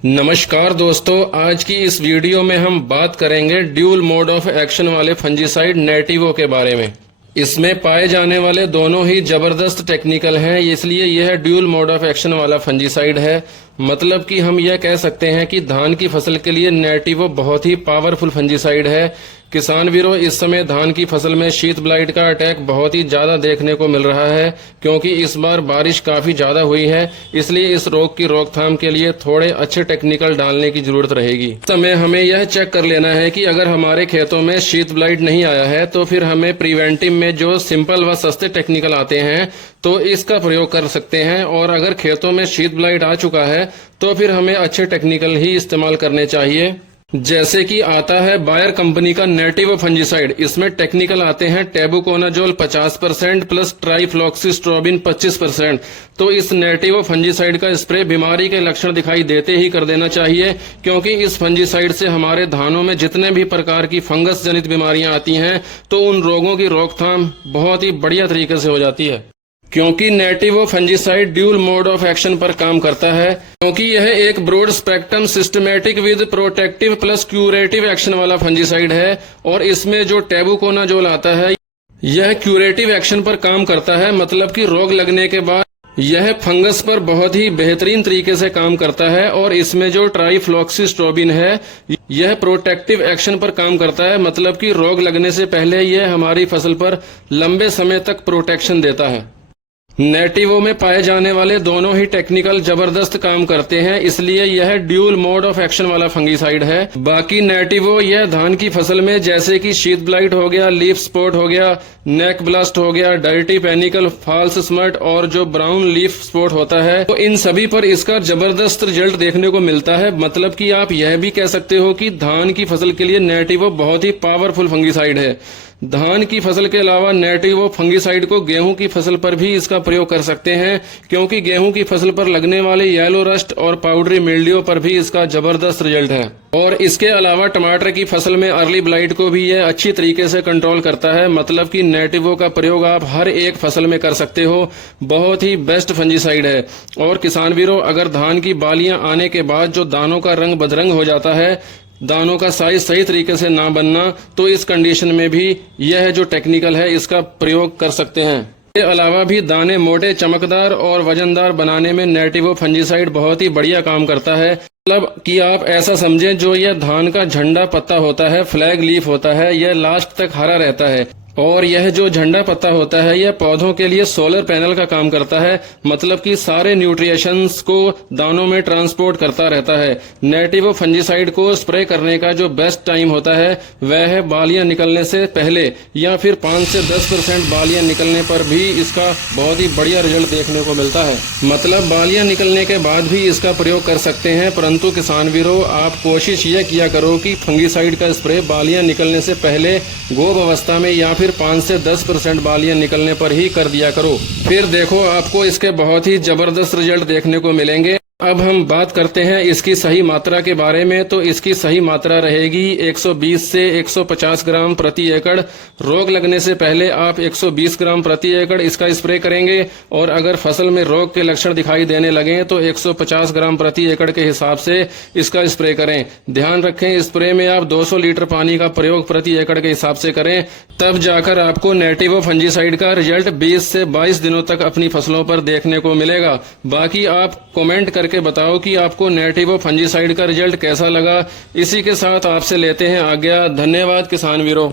नमस्कार दोस्तों, आज की इस वीडियो में हम बात करेंगे ड्यूल मोड ऑफ एक्शन वाले फंजीसाइड नेटिवो के बारे में। इसमें पाए जाने वाले दोनों ही जबरदस्त टेक्निकल हैं, इसलिए यह ड्यूल मोड ऑफ एक्शन वाला फंजीसाइड है। मतलब कि हम यह कह सकते हैं कि धान की फसल के लिए नेटिवो बहुत ही पावरफुल फंजीसाइड है। किसान वीरों, इस समय धान की फसल में शीत ब्लाइट का अटैक बहुत ही ज्यादा देखने को मिल रहा है, क्योंकि इस बार बारिश काफी ज्यादा हुई है। इसलिए इस रोग की रोकथाम के लिए थोड़े अच्छे टेक्निकल डालने की जरूरत रहेगी। इस समय हमें यह चेक कर लेना है कि अगर हमारे खेतों में शीत ब्लाइट नहीं आया है तो फिर हमें प्रिवेंटिव में जो सिंपल व सस्ते टेक्निकल आते हैं तो इसका प्रयोग कर सकते हैं। और अगर खेतों में शीत ब्लाइट आ चुका है तो फिर हमें अच्छे टेक्निकल ही इस्तेमाल करने चाहिए। जैसे कि आता है बायर कंपनी का नेटिवो फंजीसाइड। इसमें टेक्निकल आते हैं टेबुकोनाजोल 50% प्लस ट्राइफ्लॉक्सीस्ट्रोबिन 25%। तो इस नेटिवो फंजीसाइड का स्प्रे बीमारी के लक्षण दिखाई देते ही कर देना चाहिए, क्योंकि इस फंजीसाइड से हमारे धानों में जितने भी प्रकार की फंगस जनित बीमारियां आती हैं तो उन रोगों की रोकथाम बहुत ही बढ़िया तरीके से हो जाती है। क्योंकि Nativo fungicide dual mode of action पर काम करता है, क्योंकि यह एक broad spectrum systematic with protective plus curative action वाला फंजीसाइड है। और इसमें जो टेबुकोनाजोल आता है यह क्यूरेटिव एक्शन पर काम करता है। मतलब कि रोग लगने के बाद यह फंगस पर बहुत ही बेहतरीन तरीके से काम करता है। और इसमें जो ट्राइफ्लॉक्सीस्ट्रोबिन है यह प्रोटेक्टिव एक्शन पर काम करता है। मतलब कि रोग लगने से पहले यह हमारी फसल पर लंबे समय तक प्रोटेक्शन देता है। नेटिवो में पाए जाने वाले दोनों ही टेक्निकल जबरदस्त काम करते हैं, इसलिए यह ड्यूल मोड ऑफ एक्शन वाला फंगीसाइड है। बाकी नेटिवो यह धान की फसल में जैसे कि शीत ब्लाइट हो गया, लीफ स्पॉट हो गया, नेक ब्लास्ट हो गया, डर्टी पेनिकल, फॉल्स स्मर्ट और जो ब्राउन लीफ स्पॉट होता है, तो इन सभी पर इसका जबरदस्त रिजल्ट देखने को मिलता है। मतलब कि आप यह भी कह सकते हो कि धान की फसल के लिए नेटिवो बहुत ही पावरफुल फंगीसाइड है। धान की फसल के अलावा नेटिवो फंगीसाइड को गेहूं की फसल पर भी इसका प्रयोग कर सकते हैं, क्योंकि गेहूं की फसल पर लगने वाले येलो रस्ट और पाउडरी मिल्डियो पर भी इसका जबरदस्त रिजल्ट है। और इसके अलावा टमाटर की फसल में अर्ली ब्लाइट को भी यह अच्छी तरीके से कंट्रोल करता है। मतलब कि नेटिवो का प्रयोग आप हर एक फसल में कर सकते हो। बहुत ही बेस्ट फंजीसाइड है। और किसान वीरों, अगर धान की बालियां आने के बाद जो दानों का रंग बदरंग हो जाता है, दानों का साइज सही तरीके से ना बनना, तो इस कंडीशन में भी यह जो टेक्निकल है इसका प्रयोग कर सकते हैं। इसके अलावा भी दाने मोटे, चमकदार और वजनदार बनाने में नेटिवो फंजीसाइड बहुत ही बढ़िया काम करता है। मतलब कि आप ऐसा समझें, जो यह धान का झंडा पत्ता होता है, फ्लैग लीफ होता है, यह लास्ट तक हरा रहता है। और यह जो झंडा पत्ता होता है यह पौधों के लिए सोलर पैनल का काम करता है। मतलब कि सारे न्यूट्रिशंस को दानों में ट्रांसपोर्ट करता रहता है। नेटिवो फंजीसाइड को स्प्रे करने का जो बेस्ट टाइम होता है वह है बालियां निकलने से पहले, या फिर 5 से 10% बालियां निकलने पर भी इसका बहुत ही बढ़िया रिजल्ट देखने को मिलता है। मतलब बालियां निकलने के बाद भी इसका प्रयोग कर सकते हैं, परंतु किसान वीरों, आप कोशिश यह किया करो कि फंगीसाइड का स्प्रे बालियां निकलने से पहले गोब अवस्था में या फिर 5 से 10% बालियां निकलने पर ही कर दिया करो। फिर देखो, आपको इसके बहुत ही जबरदस्त रिजल्ट देखने को मिलेंगे। अब हम बात करते हैं इसकी सही मात्रा के बारे में। तो इसकी सही मात्रा रहेगी 120 से 150 ग्राम प्रति एकड़। रोग लगने से पहले आप 120 ग्राम प्रति एकड़ इसका स्प्रे करेंगे, और अगर फसल में रोग के लक्षण दिखाई देने लगे तो 150 ग्राम प्रति एकड़ के हिसाब से इसका स्प्रे करें। ध्यान रखें, स्प्रे में आप 200 लीटर पानी का प्रयोग प्रति एकड़ के हिसाब से करें, तब जाकर आपको नेटिवो फंजीसाइड का रिजल्ट 20 से 22 दिनों तक अपनी फसलों पर देखने को मिलेगा। बाकी आप कमेंट करके बताओ कि आपको नेटिवो फंजीसाइड का रिजल्ट कैसा लगा। इसी के साथ आपसे लेते हैं आज्ञा। धन्यवाद किसान वीरों।